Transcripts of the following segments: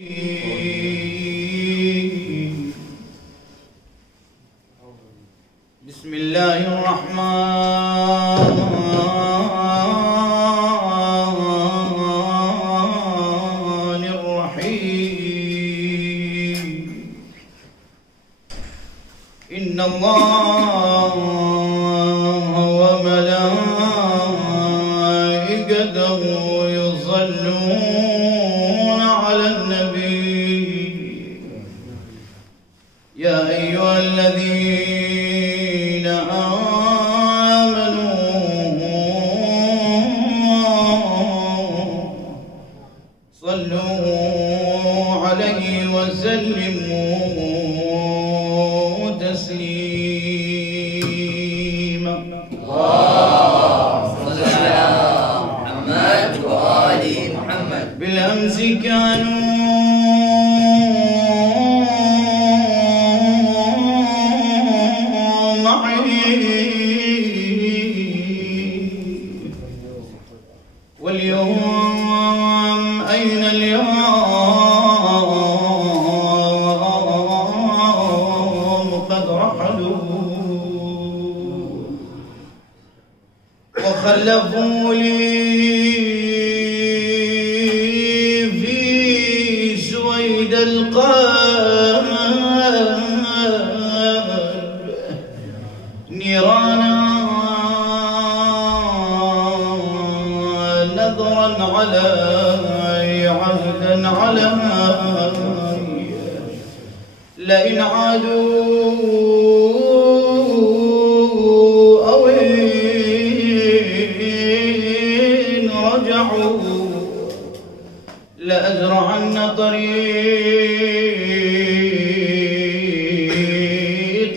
بسم الله الرحمن الرحيم. إن الله وملائكته يصلون على النبي يا أيها الذين آمنوا صلوا عليه وسلموا تسليما. اللهم صل على محمد وآل محمد. بالأمس كانوا واليوم أين اليوم قد رحلوا وخلفوا لي في سويد القلب نيرانا نذرا علي عهدا علي لئن عادوا أو إن رجعوا لأزرعن طريق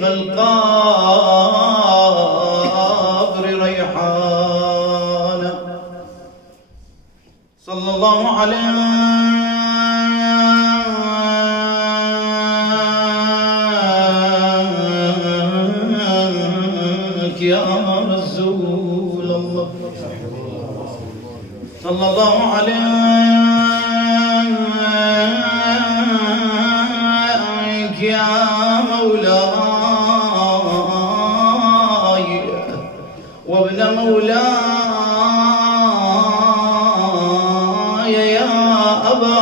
القبر ريحانا. صلى الله عليك يا رسول الله. صلى الله عليك يا مولاي وابن مولاي يا أبا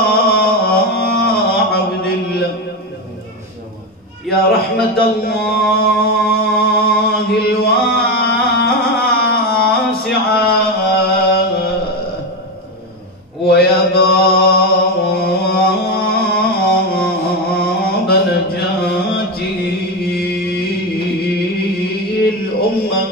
عبد الله يا رحمة الله الواسعة ويا باب نجاتي الأمة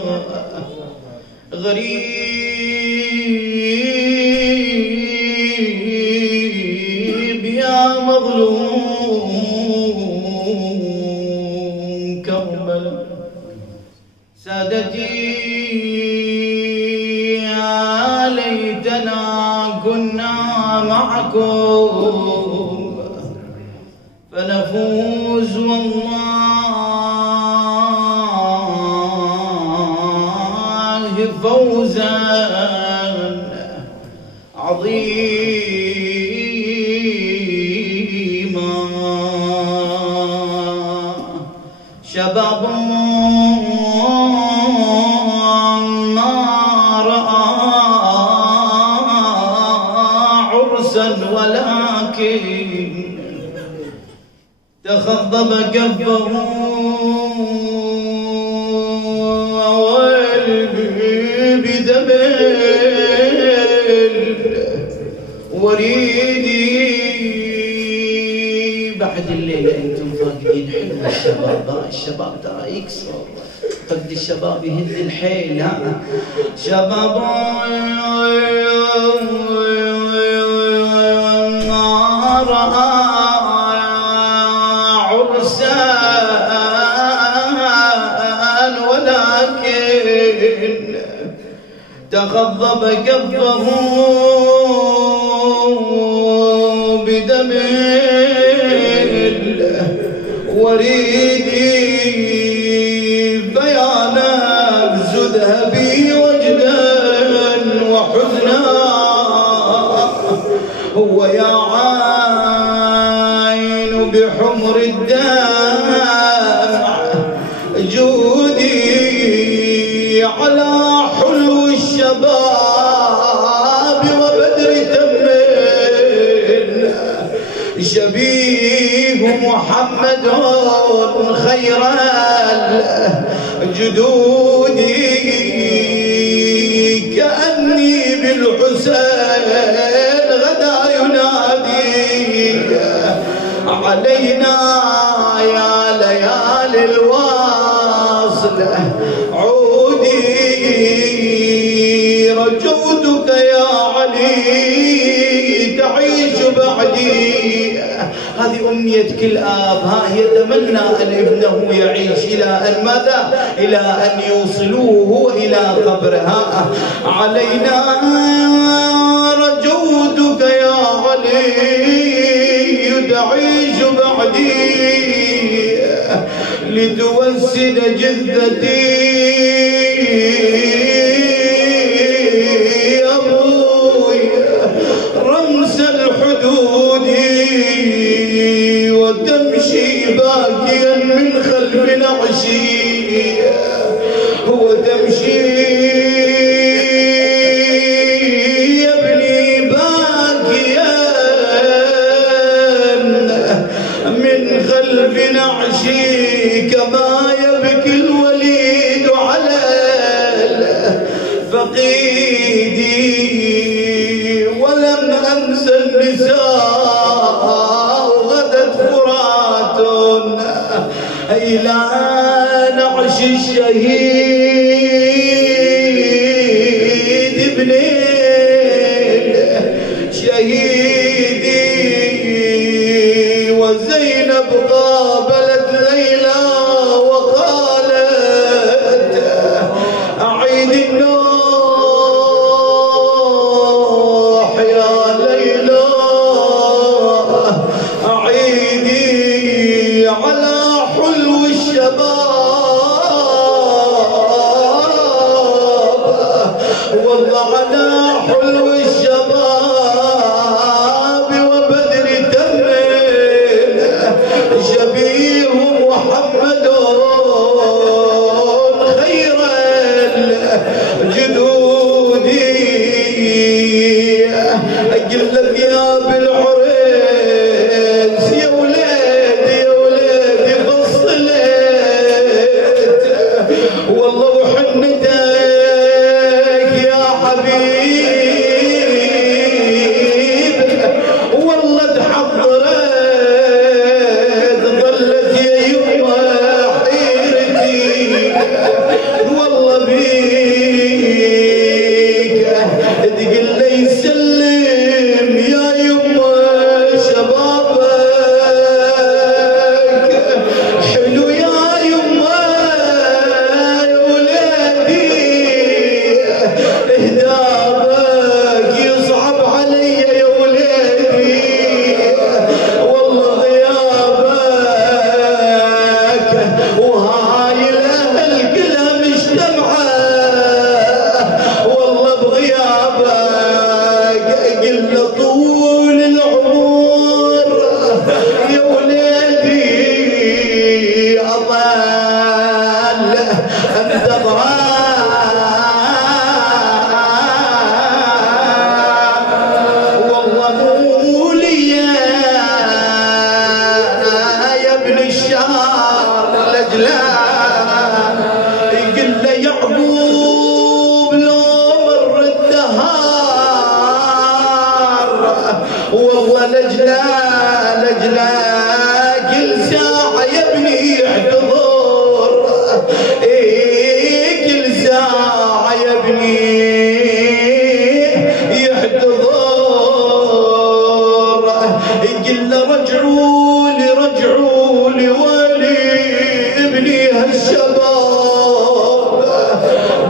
غريب يا مظلوم كربلاء سادتي يا ليتنا كنا معكم فنفوز والله فوزا عظيما. شباب ما رأى عرسا ولكن تخضب كفه بدبل وريدي بعد الليلة انتم فاقدين حلم الشباب. الشباب ترى يكسر فقد الشباب يهد الحيل. ها شباب ما رأى عرسا ولكن تخضب كفه بدمل وريدي بيانا ذهبي وجدا وحزنا هو يا بحمر الدمع جودي على حلو الشباب وبدر تمن شبيه محمد خير الجدود كأني بالحسين غدا ينادي علينا يا ليالي الواصل عودي رجوتك يا علي تعيش بعدي. هذه أمنية كل آب، ها يتمنى أن ابنه يعيش إلى أن ماذا؟ إلى أن يوصلوه إلى قبرها. علينا رجوتك يا علي تعيش بعدي لتوسد جثتي أبوي رمس الحدود وتمشي باكيا من خلف نعشي وتمشي يا ابني باكيا من خلف نعشي كما يبكي الوليد على الفقيد ولم أنس النساء غدت فرات إلى نعش الشهيد ابن شهيدي وزينب قابلت ليلى وقالت أعيد النوح يا ليلى أعيدي على حلو الشباب والله على حلو الشباب وبدر تمن شبيه محمد خير الجدود أجل ثياب العريس يا ولادي يا ولادي فصلت والله وحنتك يا حبيب والله تحضرت ظلت يا يما حيرتي والله بيك تقول لي سلم يا يما شبابك حلو يا يما يا ولادي اهدابك يصعب علي يا ولادي والله غيابك وهاي الاهل كلها مجتمعه والله بغيابك قل طول العمر يا ولادي اظل انتظرك والله مولي يا ابن الشهر لجلال يقول له يعقوب لو مر الدهر والله لجلا كل ساعة يا ابني يحتضر كل ساعة يا ابني يحتضر يقول له رجعوا لي ولي ابني هالشباب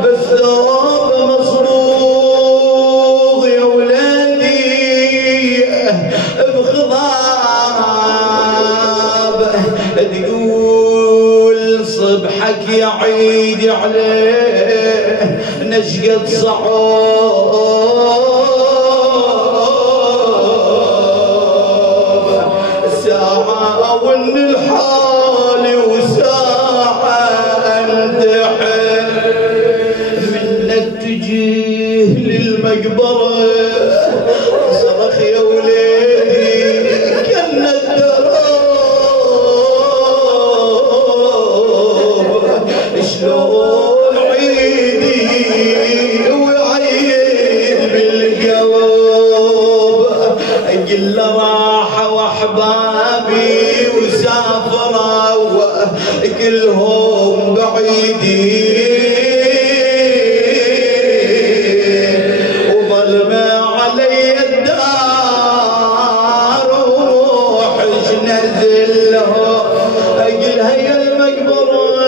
بس ثواب مصروغ يا ولادي بخضاب تقول صبحك يا عيدي عليه نشقة صعوب ساعة وإن الحال وساعة أندحر منك تجيه للمقبرة صرخ يا وليدي كأن الدراب شلون عيدي وعيد بالقلب قل راحة واحبابي وسافروا كلهم بعيدين وظلم علي الدار وروح نزلها قل هيا المقبرة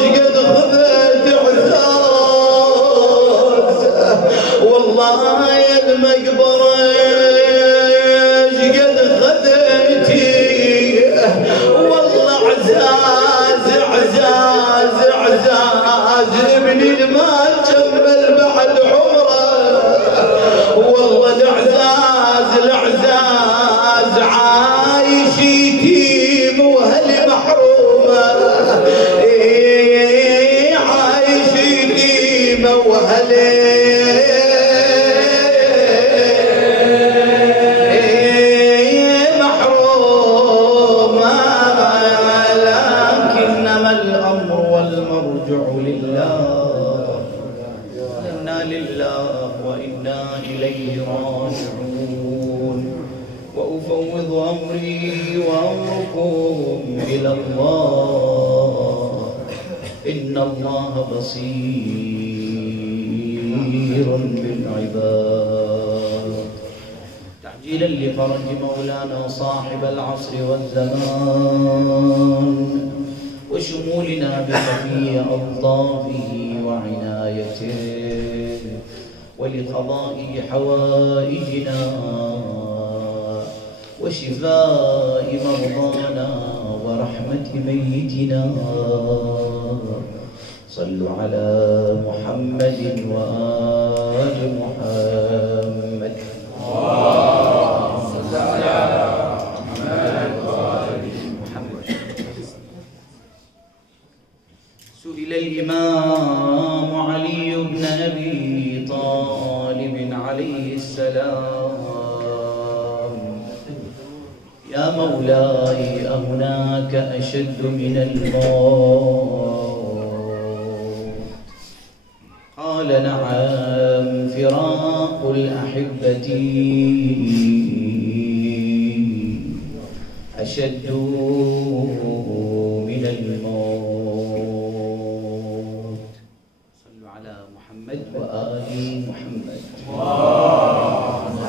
شقد خذت عزاز والله يا المقبرة شقد خذتي والله عزاز عزاز عزاز ابني المال كمل بعد عمره والله العزاز العزاز عايش يتيم وهلي محرومه عايش يتيم وهلي وأفوض أمري وأمركم إلى الله إن الله بصير بالعباد. تعجيلا لفرج مولانا صاحب العصر والزمان وشمولنا بخفي ألطافه وعنايته ولقضاء حوائجنا وشفاء مرضانا ورحمة ميتنا. صلوا على محمد وآل محمد. صل على محمد وآل محمد. سئل الإمام علي بن أبي طالب عليه السلام يا مولاي أهناك أشد من الموت؟ قال نعم فراق الأحبة أشد من الموت. صلوا على محمد وآل محمد.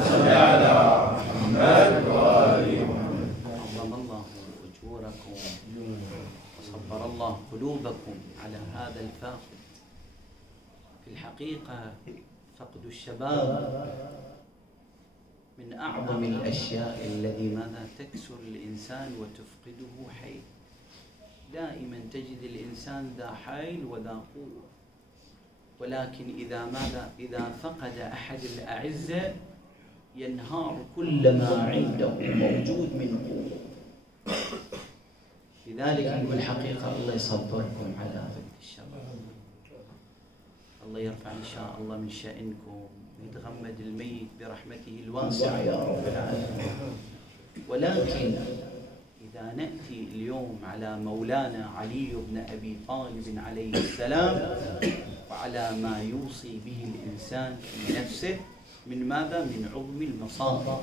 صل على محمد وآل محمد. عظم الله أجوركم وصبر الله قلوبكم على هذا الفاقد. في الحقيقة فقد الشباب من أعظم الأشياء الذي ماذا تكسر الإنسان وتفقده حيل. دائما تجد الإنسان ذا حيل وذا قوة، ولكن إذا فقد أحد الأعزة ينهار كل ما عنده موجود من قوة. لذلك نقول الحقيقة الله يصبركم على فقد الشباب، الله يرفع إن شاء الله من شأنكم ويتغمد الميت برحمته الواسعة يا رب العالمين. ولكن إذا نأتي اليوم على مولانا علي بن أبي طالب عليه السلام وعلى ما يوصي به الإنسان في نفسه من ماذا؟ من عظم المصائب.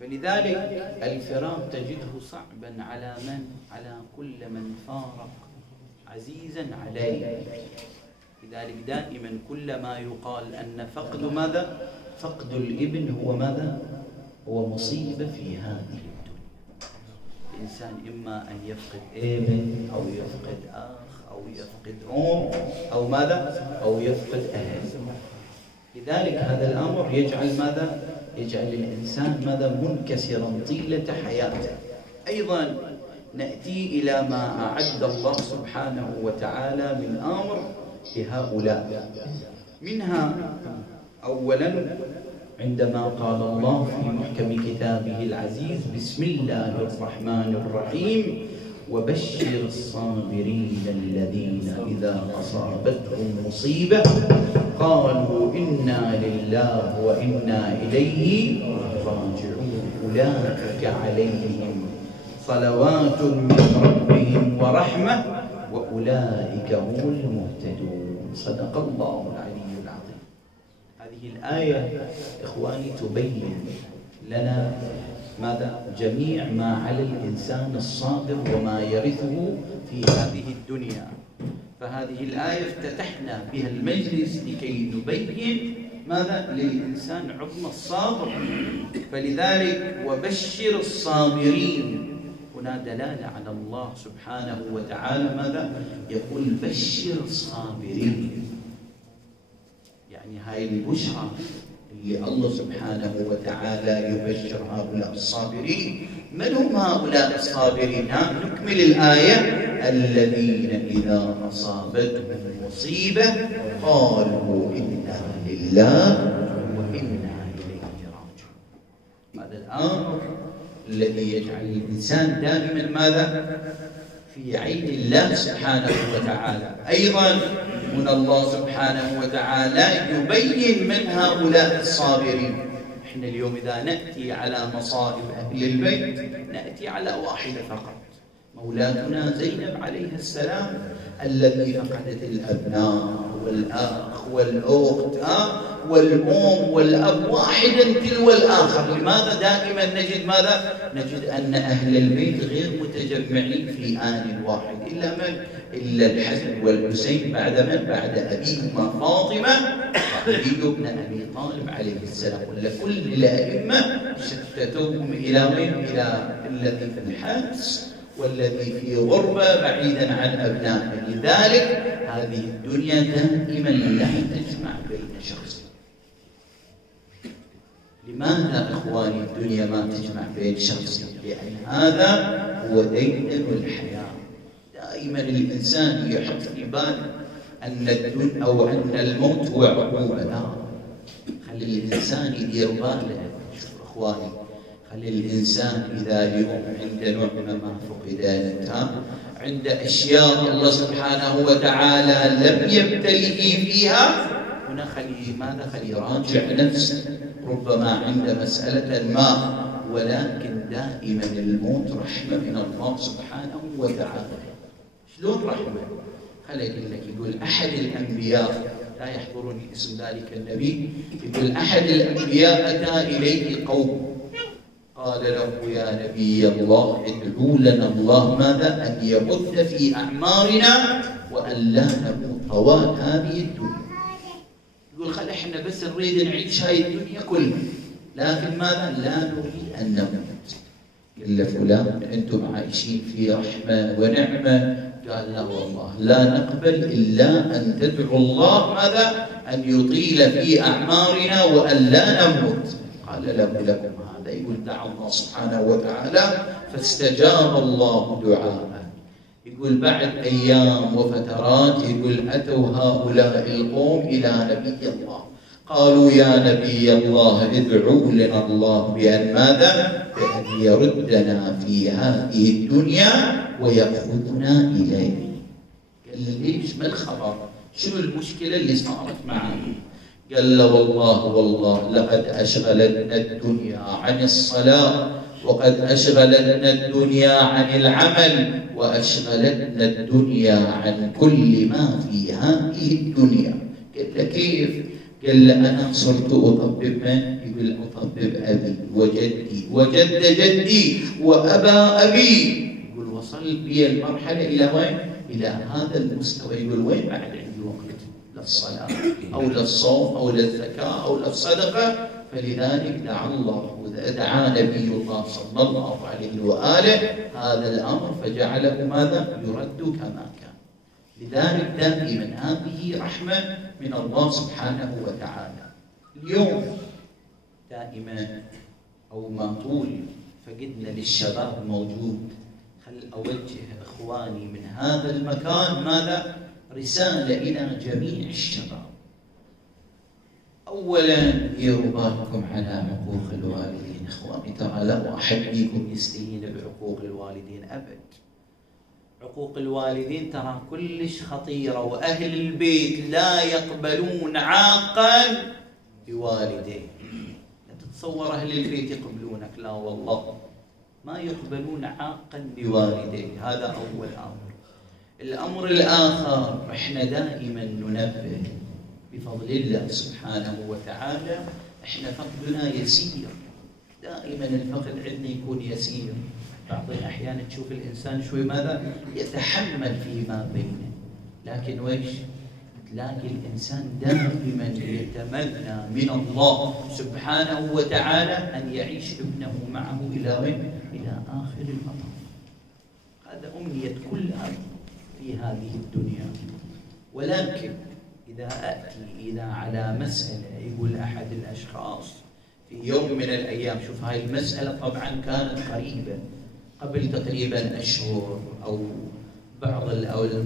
فلذلك الفراق تجده صعبا على من؟ على كل من فارق عزيزا عليه. لذلك دائما كلما يقال أن فقد ماذا؟ فقد الابن هو ماذا؟ هو مصيبة في هذه الدنيا. الإنسان إما أن يفقد ابن أو يفقد أخ أو يفقد أم أو ماذا؟ أو يفقد أهل. لذلك هذا الأمر يجعل ماذا؟ يجعل الإنسان ماذا؟ منكسرا طيلة حياته. أيضا نأتي إلى ما أعد الله سبحانه وتعالى من أمر لهؤلاء. منها أولا عندما قال الله في كتابه العزيز. بسم الله الرحمن الرحيم. وبشر الصابرين الذين إذا أصابتهم مصيبة قالوا إنا لله وإنا إليه راجعون أولئك عليهم صلوات من ربهم ورحمة وأولئك هم المهتدون. صدق الله العلي العظيم. هذه الآية إخواني تبين لنا ماذا؟ جميع ما على الإنسان الصابر وما يرثه في هذه الدنيا. فهذه الآية افتتحنا بها المجلس لكي نبين ماذا؟ للإنسان عظم الصابر. فلذلك وبشر الصابرين هنا دلالة على الله سبحانه وتعالى ماذا؟ يقول بشر الصابرين، يعني هاي البشرى اللي الله سبحانه وتعالى يبشر هؤلاء الصابرين. من هم هؤلاء الصابرين؟ نكمل الآية. الذين إذا أصابتهم مصيبة قالوا إنا لله وإنا إليه راجعون. هذا الأمر الذي يجعل الإنسان دائما ماذا؟ في عين الله سبحانه وتعالى. أيضا من الله سبحانه وتعالى يبين من هؤلاء الصابرين. احنا اليوم إذا نأتي على مصائب أهل البيت نأتي على واحدة فقط، مولاتنا زينب عليها السلام الذي فقدت الأبناء والأخ والأخت والأم والأب واحدا تلو الآخر. لماذا دائما نجد ماذا؟ نجد أن أهل البيت غير متجمعين في آن واحد. إلا من؟ إلا الحسن والحسين بعد من؟ بعد أبيهما فاطمة وعلي بن أبي طالب عليه السلام. ولا كل الأئمة شتتوهم إلى وين؟ إلى الذي في الحبس والذي في غربة بعيدا عن أبنائه. لذلك هذه الدنيا دائما لا تجمع بين شخصين. لماذا أخواني الدنيا ما تجمع بين شخصين؟ لأن هذا هو ديدن الحياة. دائما الإنسان يحط في باله أن الدنيا أو أن الموت هو عقوبة. لا، خلي الإنسان يدير باله. شوف أخواني، خلي الإنسان إذا اليوم عند نعمة ما فقدت، عند أشياء الله سبحانه وتعالى لم يبتليه فيها، هنا خلي ماذا؟ خلي يراجع نفسه. ربما عند مسألة ما، ولكن دائما الموت رحمة من الله سبحانه وتعالى. شلون رحمة؟ خلي أقول لك. يقول أحد الأنبياء، لا يحضرني اسم ذلك النبي، يقول أحد الأنبياء أتى إليه قوم قال له يا نبي الله ادعو لنا الله ماذا؟ أن يبث في أعمارنا وأن لا نموت طوال هذه الدنيا. يقول خل احنا بس نريد نعيش هاي الدنيا كلها، لكن ماذا؟ لا نريد أن نموت. قال له فلان أنتم عايشين في رحمة ونعمة. قال لا والله لا نقبل إلا أن تدعو الله ماذا؟ أن يطيل في أعمارنا وأن لا نموت. قال له لكم هذا. يقول دعا الله سبحانه وتعالى فاستجاب الله دعاءه. يقول بعد أيام وفترات يقول أتوا هؤلاء القوم إلى نبي الله قالوا يا نبي الله ادعوا لنا الله بأن ماذا؟ بأن يردنا في هذه الدنيا ويأخذنا إليه. قال ليش؟ ما الخبر؟ شنو المشكلة اللي صارت معنا؟ قال له والله لقد أشغلتنا الدنيا عن الصلاة، وقد أشغلتنا الدنيا عن العمل، وأشغلتنا الدنيا عن كل ما في هذه الدنيا. قال له كيف؟ قال له أنا صرت أطبب من؟ يقول أطبب أبي وجدي وجد جدي وأبا أبي. يقول وصل بي المرحلة إلى وين؟ إلى هذا المستوى. يقول وين بعد عندي وقت للصلاة أو للصوم أو للزكاة أو للصدقة؟ فلذلك دعا نبي الله صلى الله عليه وآله هذا الأمر فجعله ماذا؟ يرد كما كان. لذلك دائما هذه رحمة من الله سبحانه وتعالى. اليوم دائما أو ما طول فقدنا للشباب موجود. خل أوجه إخواني من هذا المكان ماذا؟ رسالة إلى جميع الشباب. أولا ديروا بالكم على عقوق الوالدين. إخواني ترى لا واحد فيكم يستهين بعقوق الوالدين أبد. عقوق الوالدين ترى كلش خطيرة، وأهل البيت لا يقبلون عاقا بوالديه. لا تتصور أهل البيت يقبلونك، لا والله ما يقبلون عاقا بوالديه. هذا أول أمر. الأمر الآخر، إحنا دائما ننبه بفضل الله سبحانه وتعالى، إحنا فقدنا يسير، دائما الفقد عندنا يكون يسير. بعض الأحيان تشوف الإنسان شوي ماذا يتحمل فيما بينه، لكن ويش تلاقي الإنسان دائما يتمنى من الله سبحانه وتعالى أن يعيش ابنه معه إلى وين؟ إلى آخر المطاف. هذا أمنية كل أب في هذه الدنيا. ولكن إذا أتي إلى على مسألة، يقول أحد الأشخاص في يوم من الأيام، شوف هاي المسألة طبعا كانت قريبة قبل تقريبا أشهر أو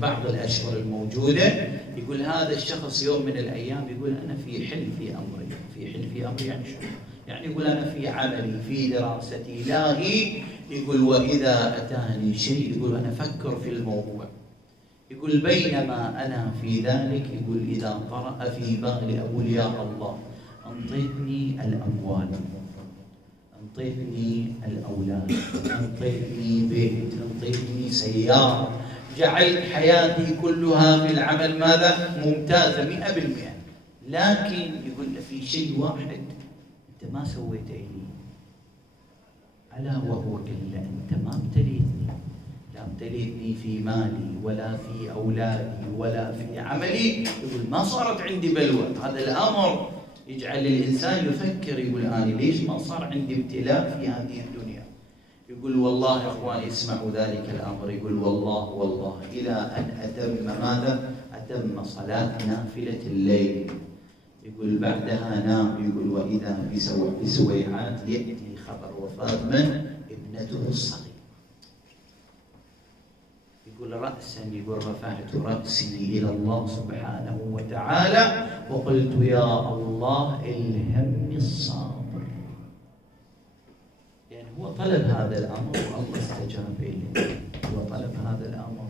بعض الأشهر الموجودة، يقول هذا الشخص يوم من الأيام يقول أنا في حلف أمري. في حلف أمري يعني شو؟ يعني يقول أنا في عملي في دراستي لاهي، يقول وإذا أتاني شيء يقول أنا أفكر في الموضوع، يقول بينما أنا في ذلك يقول إذا طرأ في بالي أقول يا الله أنطيتني الأموال، أنطيتني الأولاد، أنطيتني بيت، أنطيتني سيارة، جعلت حياتي كلها في العمل ماذا؟ ممتازة 100%. لكن يقول في شيء واحد أنت ما سويته لي، ألا وهو إلا أنت ما ابتليتني، لا ابتليتني في مالي ولا في أولادي ولا في عملي. يقول ما صارت عندي بلوى. هذا الأمر يجعل الإنسان يفكر، يقول أنا ليش ما صار عندي ابتلاء في هذه الدنيا؟ يقول والله إخواني اسمعوا ذلك الأمر، يقول والله إلى أن أتم ماذا؟ أتم صلاة نافلة الليل، يقول بعدها نام، يقول وإذا بسويعات يأتي خبر وفاة من؟ ابنته الصغيرة. يقول رأسا، يقول رفعت رأسي إلى الله سبحانه وتعالى وقلت يا الله الهمني الصبر. يعني هو طلب هذا الأمر والله استجاب له، هو طلب هذا الأمر.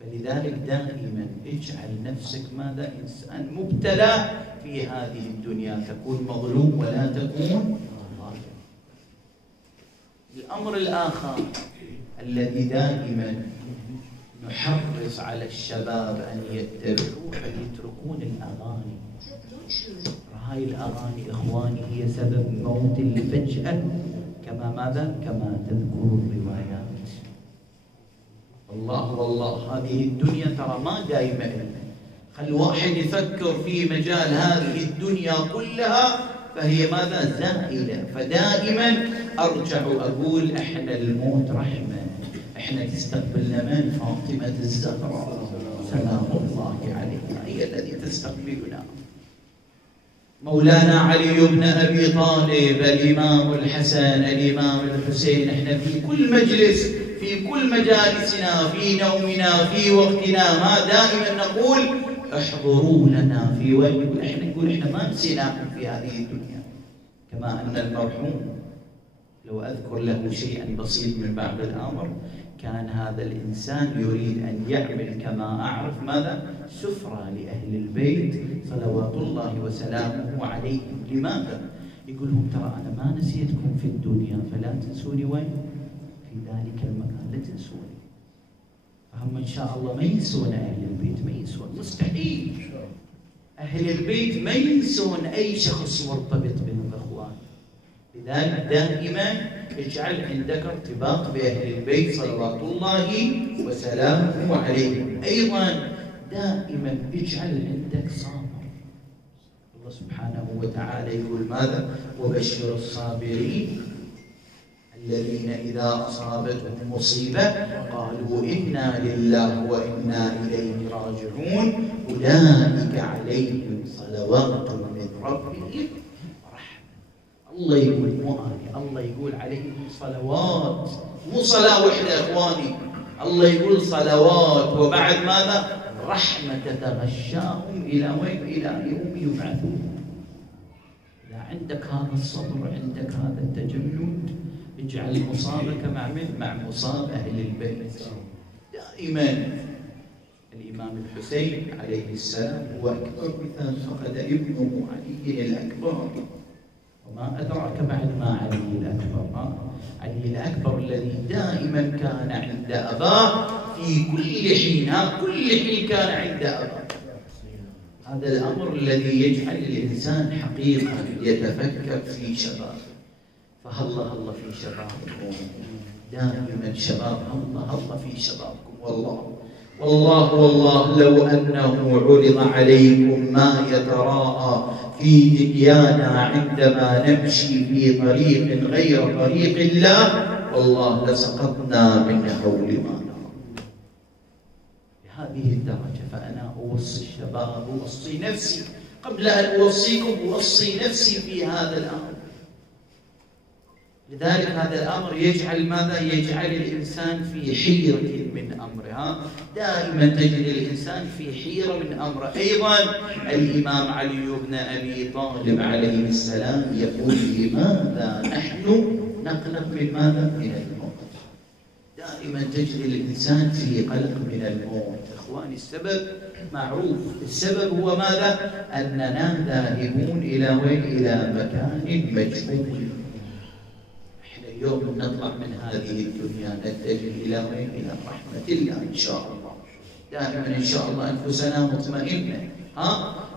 فلذلك دائما اجعل نفسك ماذا؟ إنسان مبتلى في هذه الدنيا، تكون مظلوم ولا تكون ظالم. الأمر الآخر الذي دائما نحرص على الشباب أن يتبعوه، فيتركون الأغاني. هاي الأغاني إخواني هي سبب موت الفجأة، كما ماذا؟ كما تذكر الروايات. والله هذه الدنيا ترى ما دائما إلا، خل واحد يفكر في مجال هذه الدنيا كلها فهي ماذا؟ زائلة. فدائما أرجع أقول إحنا الموت رحمة، إحنا تستقبلنا من؟ فاطمة الزهراء سلام الله عليها، هي التي تستقبلنا. مولانا علي بن أبي طالب، الإمام الحسن، الإمام الحسين. إحنا في كل مجلس، في كل مجالسنا، في نومنا، في وقتنا، ما دائما نقول احضروا لنا في وين. إحنا نقول إحنا ما نسيناكم في هذه الدنيا. كما أن المرحوم لو أذكر له شيئا بسيط من بعض الأمر، كان هذا الإنسان يريد أن يعمل كما أعرف ماذا؟ سفرة لأهل البيت صلوات الله وسلامه عليهم. لماذا؟ يقول لهم ترى أنا ما نسيتكم في الدنيا فلا تنسوني وين؟ في ذلك المكان لا تنسوني. فهم إن شاء الله ما ينسون أهل البيت، ما ينسون، مستحيل. أهل البيت ما ينسون أي شخص مرتبط بهم إخوان. لذلك دائما اجعل عندك ارتباط بأهل البيت صلوات الله وسلامه عليهم. أيضا دائما اجعل عندك صابر. الله سبحانه وتعالى يقول ماذا؟ وبشر الصابرين الذين إذا أصابتهم مصيبة قالوا إنا لله وإنا إليه راجعون أولئك عليهم صلوات من ربهم ورحمة. الله يقول مو أنا، الله يقول عليهم صلوات، مو صلاة وحدة إخواني، الله يقول صلوات وبعد ماذا؟ رحمة تتغشاهم إلى وين؟ إلى يوم يبعثون. عندك هذا الصبر، عندك هذا التجند، اجعل مصابك مع من؟ مع مصاب أهل البيت. دائما الإمام الحسين عليه السلام هو أكبر مثال، فقد ابنه علي الأكبر، وما أدراك بعد ما علي الأكبر. علي الأكبر الذي دائما كان عند أباه في كل حين، كل حين كان عند أباه. هذا الأمر الذي يجعل الإنسان حقيقة يتفكر في شبابه. فهلا في شبابكم، دائما شباب، هلا في شبابكم. والله لو أنه عرض عليكم ما يتراءى في دنيانا عندما نمشي في طريق غير طريق الله، والله لسقطنا من حول ما نرى. بهذه الدرجة. فأنا أوصي الشباب، أوصي نفسي قبل أن أوصيكم، أوصي نفسي في هذا الأمر. لذلك هذا الأمر يجعل ماذا؟ يجعل الإنسان في حيرة من أمره. دائما تجد الإنسان في حيرة من أمره. أيضا الإمام علي بن أبي طالب عليه السلام يقول: لماذا نحن نقلق من ماذا؟ من الموت. دائما تجد الإنسان في قلق من الموت. إخواني السبب معروف، السبب هو ماذا؟ أننا ذاهبون إلى وين؟ إلى مكان مجهول. اليوم نطلع من هذه الدنيا نتجه إلى وين؟ إلى رحمة الله إن شاء الله. دائما إن شاء الله أنفسنا مطمئنة،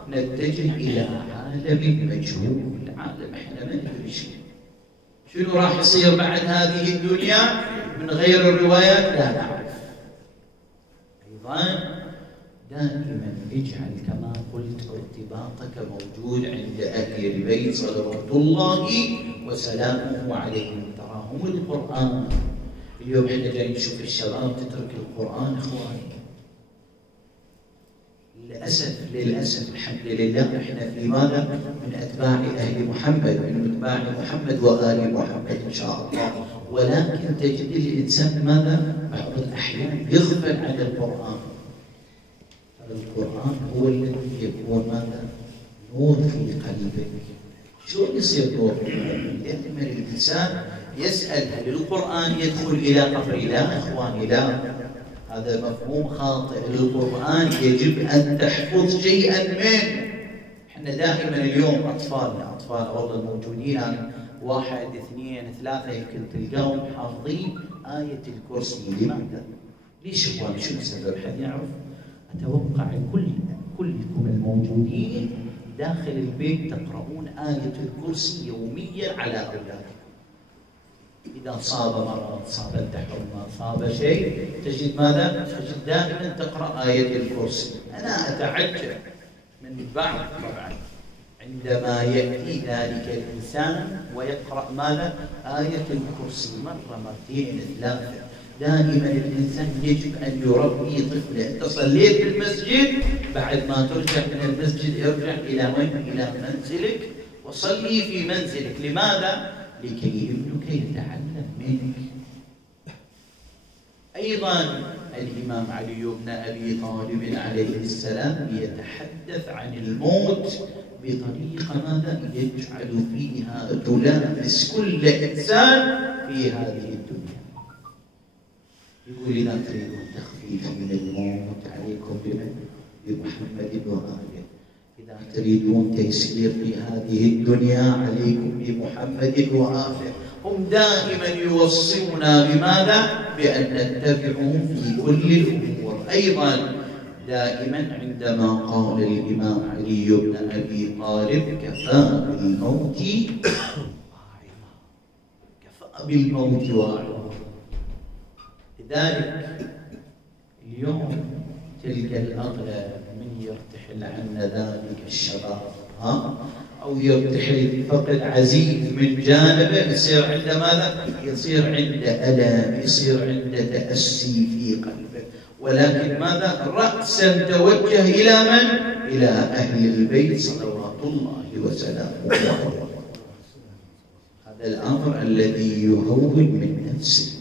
نتجه إلى عالم مجهول، عالم إحنا ما ندري شنو راح يصير بعد هذه الدنيا من غير الروايات لا نعرف. أيضا دائما اجعل كما قلت ارتباطك موجود عند أهل البيت صلوات الله وسلامه عليهم. تراهم القرآن. اليوم احنا جاي نشوف الشباب تترك القرآن. إخواني للأسف الحمد لله احنا في ماذا؟ من أتباع أهل محمد، من أتباع محمد وآل محمد إن شاء الله. ولكن تجد الإنسان ماذا؟ بعض الأحيان يغفل عن القرآن. القرآن هو الذي يكون ماذا؟ نور في قلبك. شلون يصير نور في قلبك؟ دائما الإنسان يسأل: هل القرآن يدخل إلى قبري؟ لا إخواني، لا، هذا مفهوم خاطئ. القرآن يجب أن تحفظ شيئا منه. احنا دائما اليوم أطفال والله الموجودين 1 2 3 يمكن تلقاهم حافظين آية الكرسي. لماذا؟ ليش إخواني؟ شو السبب؟ حد يعرف؟ أتوقع كلكم الموجودين داخل البيت تقرؤون آية الكرسي يوميا على أولادكم. إذا صاب مرض، صاب تحمى، صاب شيء، تجد ماذا؟ تجد دائما تقرأ آية الكرسي. أنا أتعجب من بعض طبعا عندما يأتي ذلك الإنسان ويقرأ ماذا؟ آية الكرسي مرة، مرتين، 3. دائما الإنسان يجب أن يربي طفله. أنت صليت بالمسجد، بعد ما ترجع من المسجد ارجع إلى وين؟ إلى منزلك وصلي في منزلك. لماذا؟ لكي ابنك يتعلم منك. أيضا الإمام علي بن أبي طالب عليه السلام يتحدث عن الموت بطريقة ماذا؟ يجعل فيها تلامس كل إنسان في هذه الدنيا. يقول: إذا تريدون تخفيفا من الموت عليكم بمحمد وآله، إذا تريدون تيسير في هذه الدنيا عليكم بمحمد وآله. هم دائما يوصونا بماذا؟ بأن نتبعهم في كل الأمور. أيضا دائما عندما قال الإمام علي بن أبي طالب: كفى بالموت واعظا، كفى بالموت واعظا. لذلك اليوم تلك الأغلب من يرتحل عنا ذلك الشباب، أو يرتحل فقد عزيز من جانبه، يصير عنده ماذا؟ يصير عنده ألم، يصير عنده تأسي في قلبه. ولكن ماذا؟ رأسا توجه إلى من؟ إلى أهل البيت صلوات الله وسلامه عليهم. هذا الأمر الذي يهون من نفسك.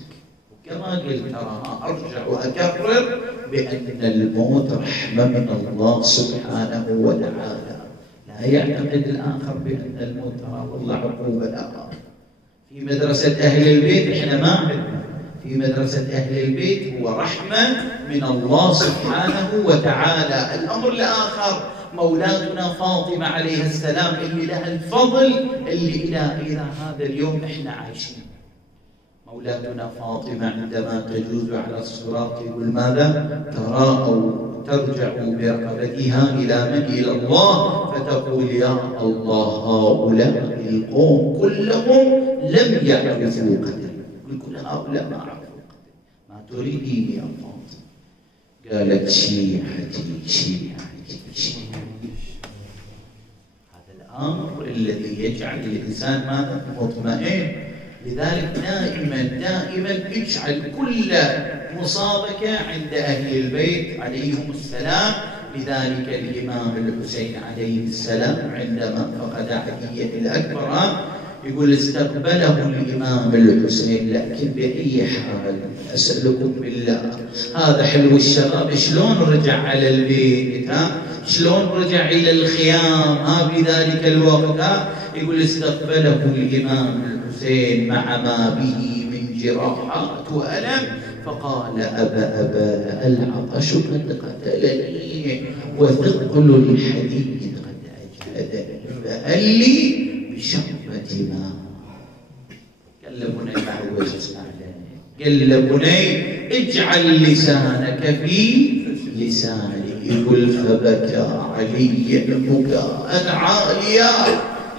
كما قلت ترى أرجع وأكرر بأن الموت رحمة من الله سبحانه وتعالى. لا يعتقد الآخر بأن الموت ترى والله عقوبة، لا. في مدرسة أهل البيت إحنا ما عندنا، في مدرسة أهل البيت هو رحمة من الله سبحانه وتعالى. الأمر الآخر مولاتنا فاطمة عليها السلام اللي لها الفضل اللي إلى هذا اليوم إحنا عايشين. مولاتنا فاطمة عندما تجوز على الصراط يقول ماذا؟ ترى أو ترجع برقبتها إلى من؟ إلى الله، فتقول يا الله هؤلاء القوم كلهم لم يعرفوا قدري. يقول هؤلاء ما عرفوا قدري، ما تريدين يا فاطمة؟ قالت شيعتي شيعتي شيعتي. هذا الأمر الذي يجعل الإنسان ماذا؟ مطمئن. لذلك دائما اجعل كل مصابك عند أهل البيت عليهم السلام. لذلك الإمام الحسين عليه السلام عندما فقد علي الأكبر يقول استقبله الإمام الحسين، لكن بأي حال؟ أسألكم بالله، هذا حلو الشباب شلون رجع على البيت؟ شلون رجع إلى الخيام بذلك الوقت؟ يقول استقبله الإمام الحسين مع ما به من جراحات وألم، فقال أبا العطش قد قتلني وثقل الحديد قد أجهدني، فهل لي بشربة ماء؟ قال له بني تعوج قال له بني اجعل لسانك في لساني. يقول فبكى علي بكاء عاليا.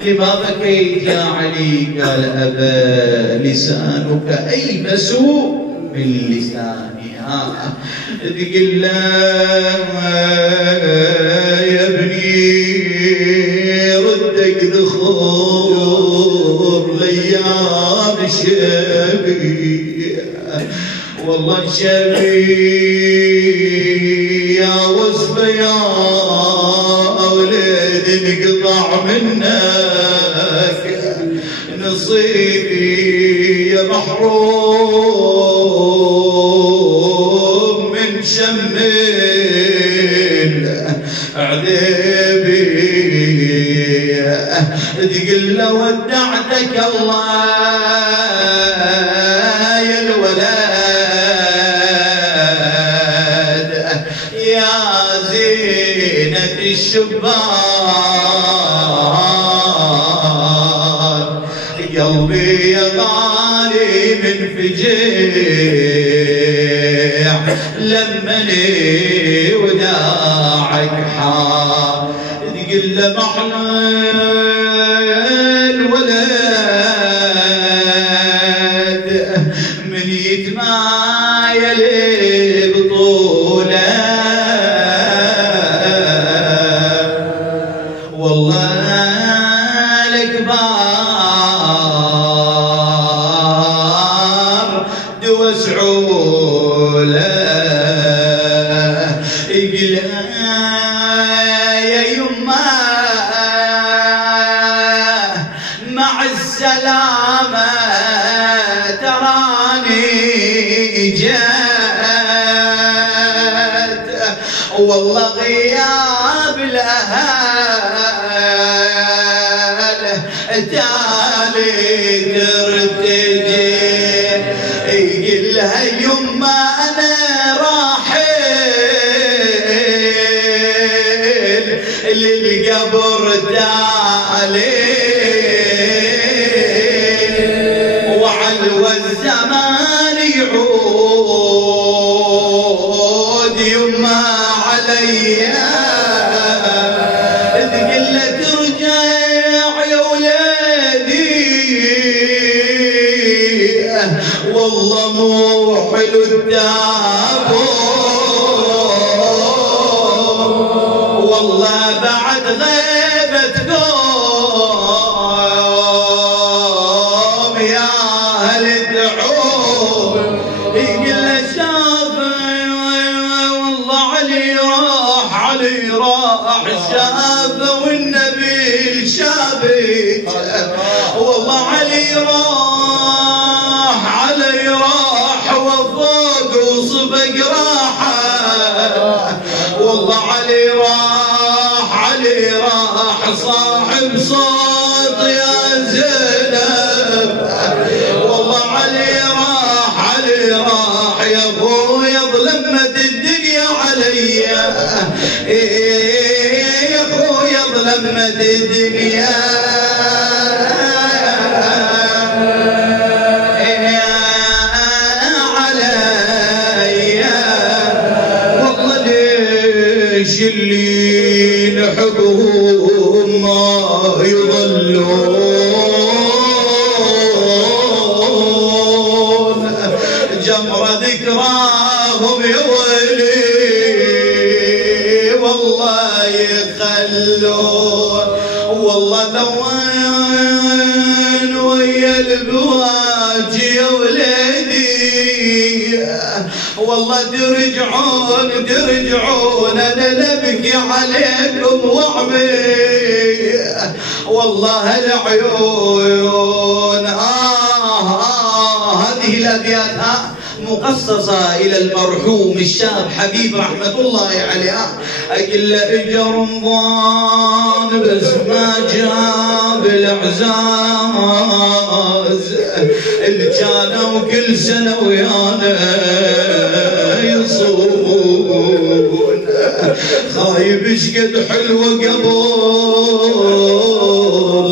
لما بكيت يا علي؟ قال أبا لسانك أيبس من لسانها. تقول له يا ابني ردك ذخور ليام الشبي، والله الشبي يا وصفة يا ولد انقطع منك نصيبي يا محروم من شمل عذيبي. تقول له ودعتك الله يا الولد يا زينة الشبان، قلبي يا غالي من فجيع لمني وداعك حار. تقول له محلى الولد من يتمايل بطوله، والله الكبار دوس عوله. يقول يا يما مع السلامة تراني جات، والله غياب الأهل تالي ترتجي. يقول لها يما أنا راحل للقبر تالي، وعلو الزمان يعود يما عليا. تقول له ترجع يا ولدي والله مو حلو التابوت، والله بعد غيبة قوم يا أهل الدعوم. يقول له شافه والله علي راح شافه والنبي شافه، والله علي راح وفوق وصفق راحه، والله علي راح همت الدنيا عليا والله ليش اللي نحبهم ما يظلون جمر ذكراهم يا ويلي والله يخلون والله دوان ويا البواجي يا وليدي والله ترجعون انا نبكي عليكم واعمي والله العيون هذه الابيات مقصصة إلى المرحوم الشاب حبيب رحمة الله عليه. أقل إجا رمضان بس ما جاب الإعزاز اللي كانوا كل سنة ويانا يصومون خايب اشقد حلوة قبل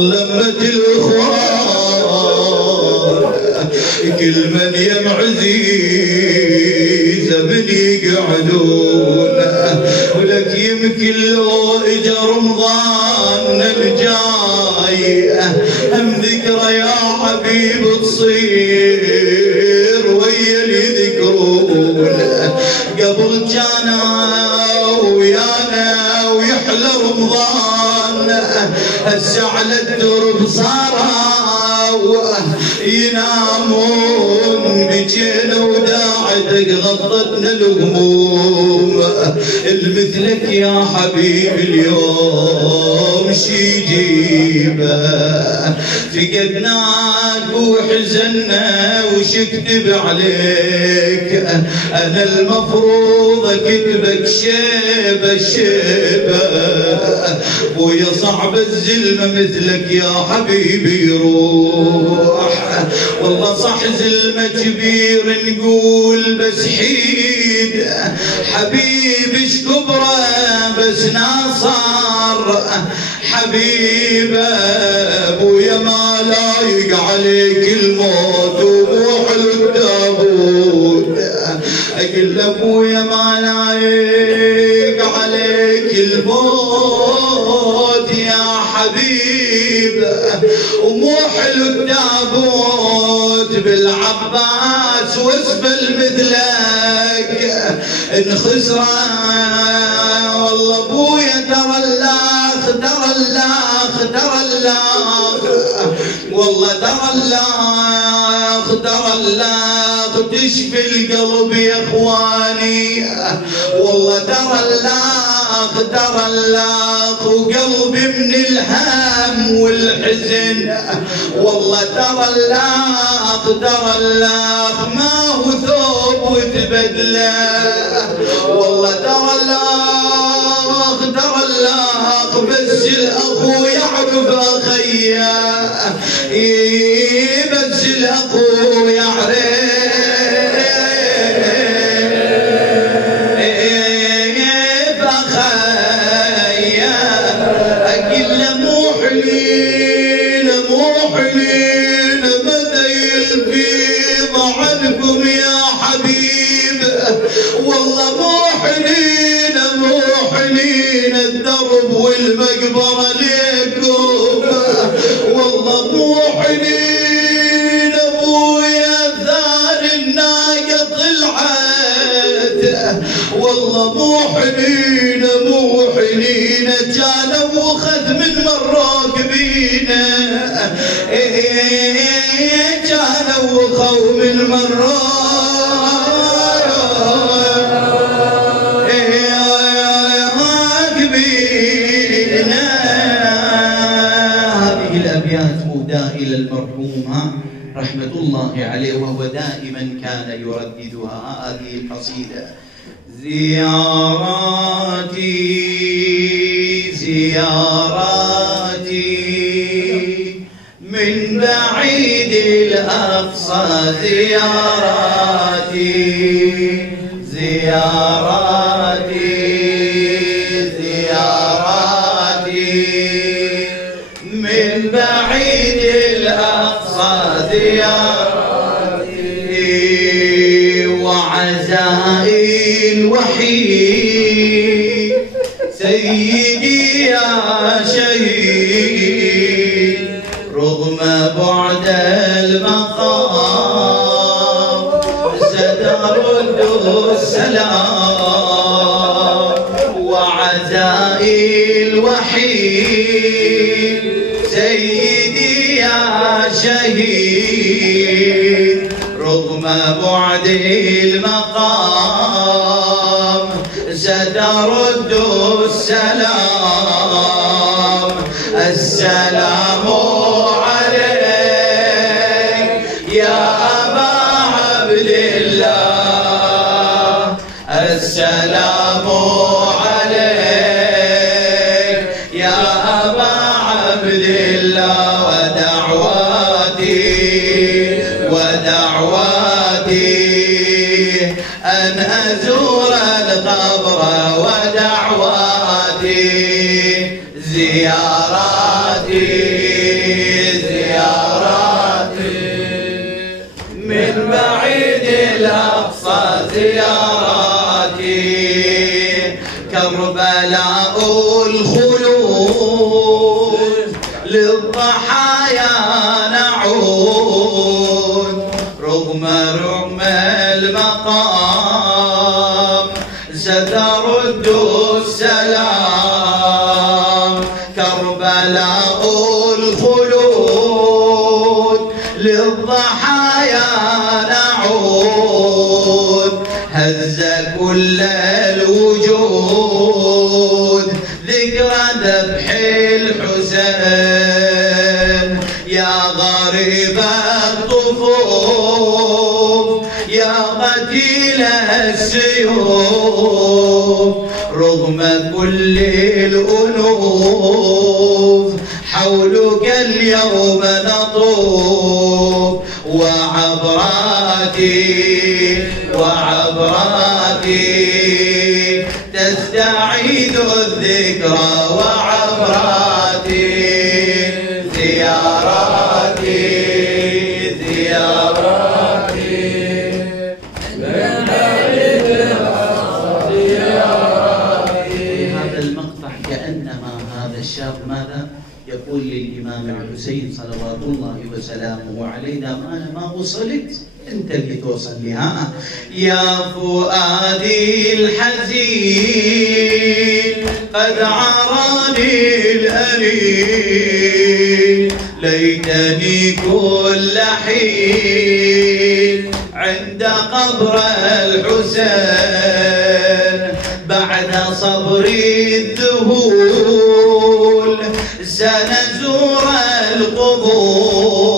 لمة الإخوان كل من يمعزيز من يقعدون ولك يمكن لو اجا رمضان الجاي هم ذكرى يا حبيب تصير ويا اللي يذكرون قبل كانوا ويانا ويحلى رمضان هسه على الدرب صاروا ينامون بجينا وداعتك غطتنا الهموم المثلك يا حبيب اليوم شي جيبه فقدناك وحزنا وشكتب عليك انا المفروض اكتبك شيبه ويا صعب الزلمه مثلك يا حبيبي يروح والله صح زلمة كبير نقول بس حيد حبيبش كبره بس ناصر حبيبه ابويا ما لايق عليك الموت وروح التابوت اقول ابويا ما لايق عليك الموت يا حبيبه ومو حلو التابوت بالعباس واسبل مثلك انخسره والله ابويا ترى الاخ والله ترى الاخ تشفي القلب يا اخواني والله ترى الاخ وقلبي من الهم والحزن والله ترى الاخ ما هو ثوب وتبدله والله ترى الاخ بس الاخو يعرف اخيه بس الاخو يعرف الدرب والمقبرة ليكم والله مو حنين ابويا ثار الناقة طلعت والله مو حنين كانوا وخذ من مراكبينا كانوا وخو من إلى المرحوم رحمة الله عليه وهو دائما كان يرددها هذه القصيدة زياراتي من بعيد الأقصى زياراتي زيارتي وعزائي الوحيد سيدي يا شهيد رغم بعد المقام سترد السلام وعزائي الوحيد سيدي يا شهيد رغم بعد المقام سترد السلام السلام عليك يا أبا عبد الله السلام عليك يا أبا عبد الله ودعواتي أن أزور القبر ودعواتي زياراتي من بعيد الأقصى زياراتي كربلاء الخلود للضحايا نعود رغم المقام سترد السلام كربلاء الخلود للضحايا نعود هز كل الوجود ذكرى ذبح الحسين يا غريب الطفوف يا قتيل السيوف رغم كل الأنوف حولك اليوم نطوف وعبراتي تستعيد الذكرى وعبراتي زياراتي هذا المقطع كأنما هذا الشاب ماذا يقول للإمام الحسين صلوات الله وسلامه عليه دام أنا ما وصلت أنت اللي توصل لها يا فؤادي الحزين قد عراني الأنين ليتني كل حين عند قبر الحسين بعد صبر الذهول سنزور القبور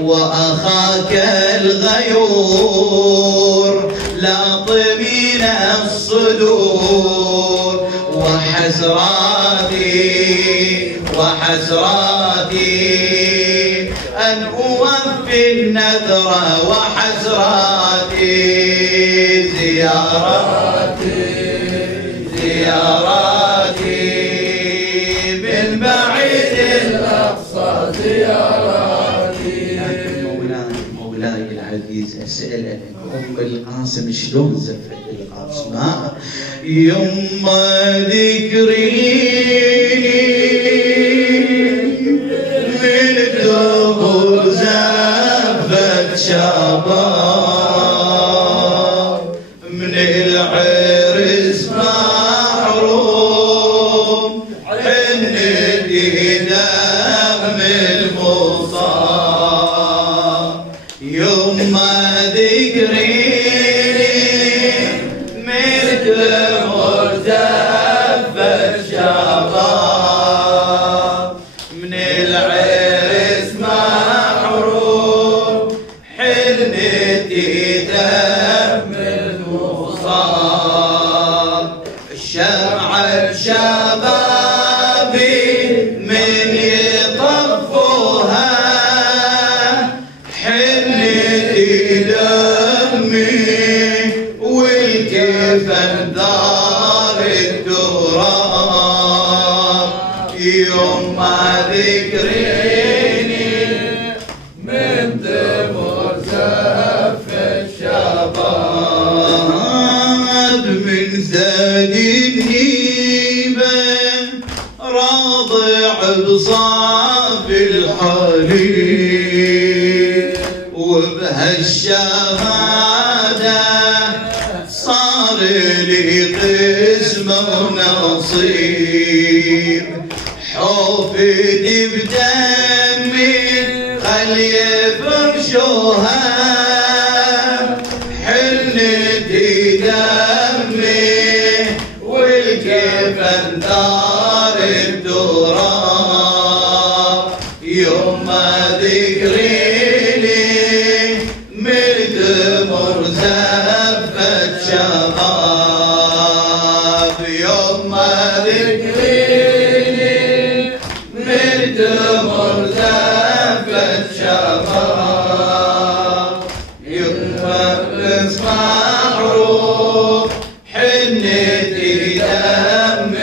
وأخاك الغيور لاطمين الصدور وحسراتي أن أوفي النذر وحسراتي زياراتي من بعيد الأقصى زياراتي. لكن مولاي العزيز أسألك أم القاسم شلون زفت القاسم يما ذكري من دبر زفت شباب من العرس محروم حنتي دم المصاب يما ذكري من العرس محروم حنتي دم المصاب شمعة شبابي من يطفوها حنتي دمي والكفن دار التراب يوم ما ذكريني من هالشهادة صار لي قسمة ونصيب حوفتي بدمي خلي يفرشوها حنتي دمي والكفن دار التراب يوم ما ذكريني مرت مرزفة شباب يوم ما ذكريني مرت مرزفة شباب ينفس معروف حنتي دم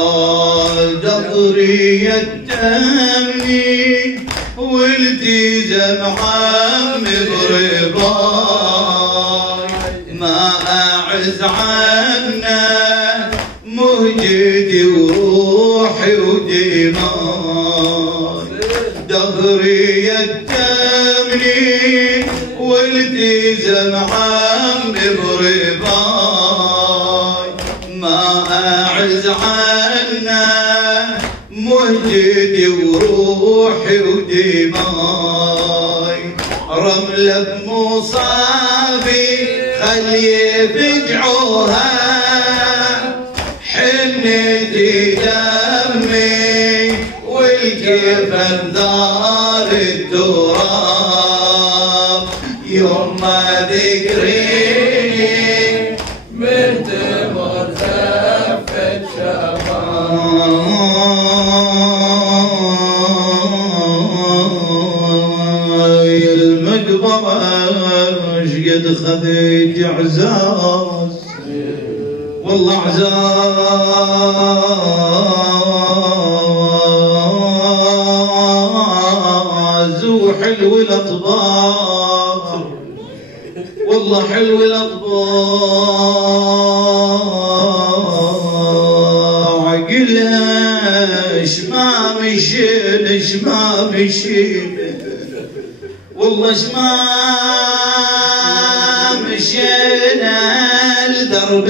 الموصال دغري التمني والتزم عم برباي ما أعز عنا مهجتي وروحي ودماي دغري التمني والتزم عم برباي ما أعز عنا مهجتي وروحي ودماي رملة بمصابي خلي يفجعوها حنتي دمي والكفن دار التراب يوم ما ذكريني مرت مرزفة شباب المقبرة شقد خذيت اعزاز والله اعزاز وحلو الاطباق والله حلو الاطباق قلها ما مشينا والله ما مشينا لدرب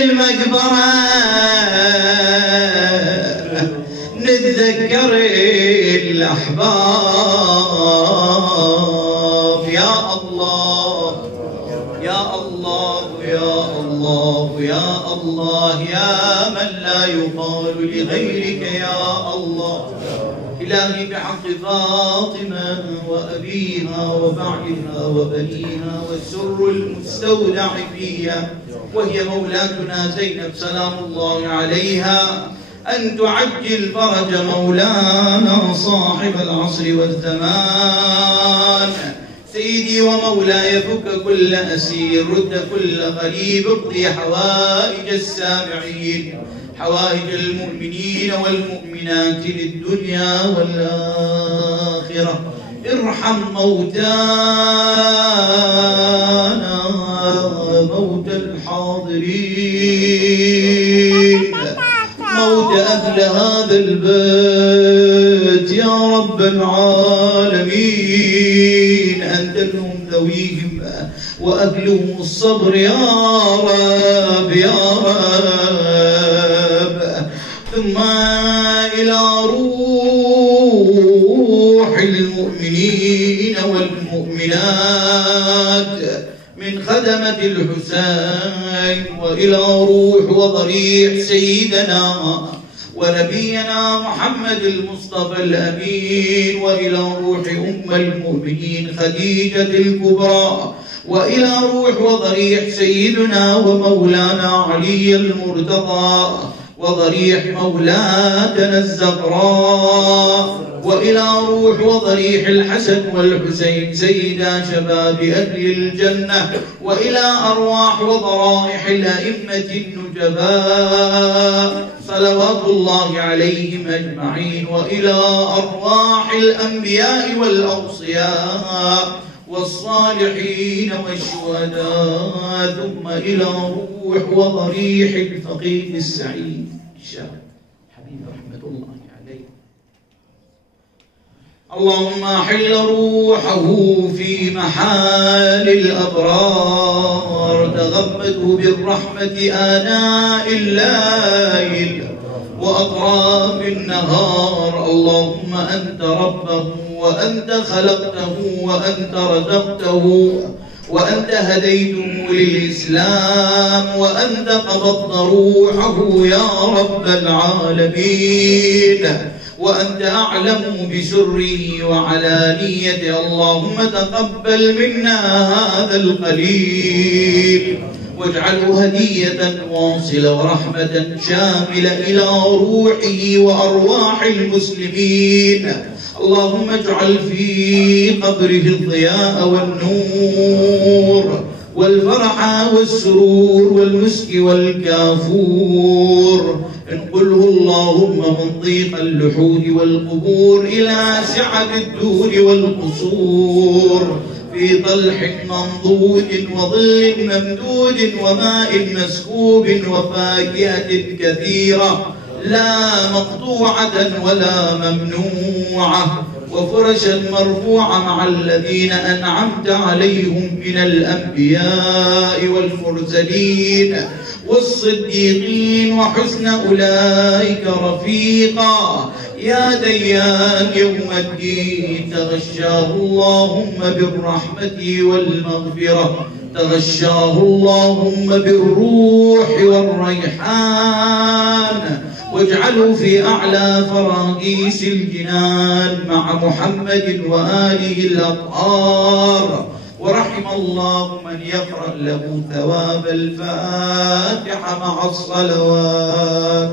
المقبرة نتذكر الأحباب يا الله يا الله يا الله يا الله يا من لا يقال لغيرك يا الله إلهي بحق فاطمة وأبيها وبعلها وبنيها والسر المستودع فيها وهي مولاتنا زينب سلام الله عليها أن تعجل فرج مولانا صاحب العصر والزمان سيدي ومولاي فك كل أسير رد كل غريب اقضي حوائج السامعين حوائج المؤمنين والمؤمنات للدنيا والآخرة ارحم موتانا موتى الحاضرين موت أهل هذا البيت يا رب العالمين أنت لهم ذويهم وأهلهم الصبر يا رب يا رب ثم إلى روح المؤمنين والمؤمنات من خدمة الحسين وإلى روح وضريح سيدنا ونبينا محمد المصطفى الأمين وإلى روح أم المؤمنين خديجة الكبرى وإلى روح وضريح سيدنا ومولانا علي المرتضى وضريح مولاتنا الزهراء وإلى روح وضريح الحسن والحسين سيدا شباب أهل الجنة وإلى أرواح وضرائح الأئمة النجباء صلوات الله عليهم أجمعين وإلى أرواح الأنبياء والأوصياء والصالحين والشهداء ثم إلى روح وضريح الفقيه السعيد الشاب حبيب رحمة الله عليه اللهم أحل روحه في محال الأبرار، تغمده بالرحمة آناء الليل وأطراف النهار. اللهم أنت ربه وأنت خلقته وأنت رزقته وأنت هديته للإسلام وأنت قبضت روحه يا رب العالمين، وأنت أعلم بسره وعلانيته. اللهم تقبل منا هذا القليل واجعله هدية واصلة ورحمة شاملة إلى روحه وأرواح المسلمين. اللهم اجعل في قبره الضياء والنور والفرح والسرور والمسك والكافور. انقله اللهم من ضيق اللحود والقبور إلى سعة الدور والقصور، في طلح منضود وظل ممدود وماء مسكوب وفاكهة كثيرة لا مقطوعة ولا ممنوعة، وفرشا مرفوعة مع الذين أنعمت عليهم من الأنبياء والمرسلين والصديقين وحسن أولئك رفيقا. يا ديان يوم الدين تغشاه اللهم بالرحمة والمغفرة، تغشاه اللهم بالروح والريحان، واجعله في أعلى فراديس الجنان مع محمد وآله الأطهار. ورحم الله من يقرأ له ثواب الفاتحة مع الصلوات.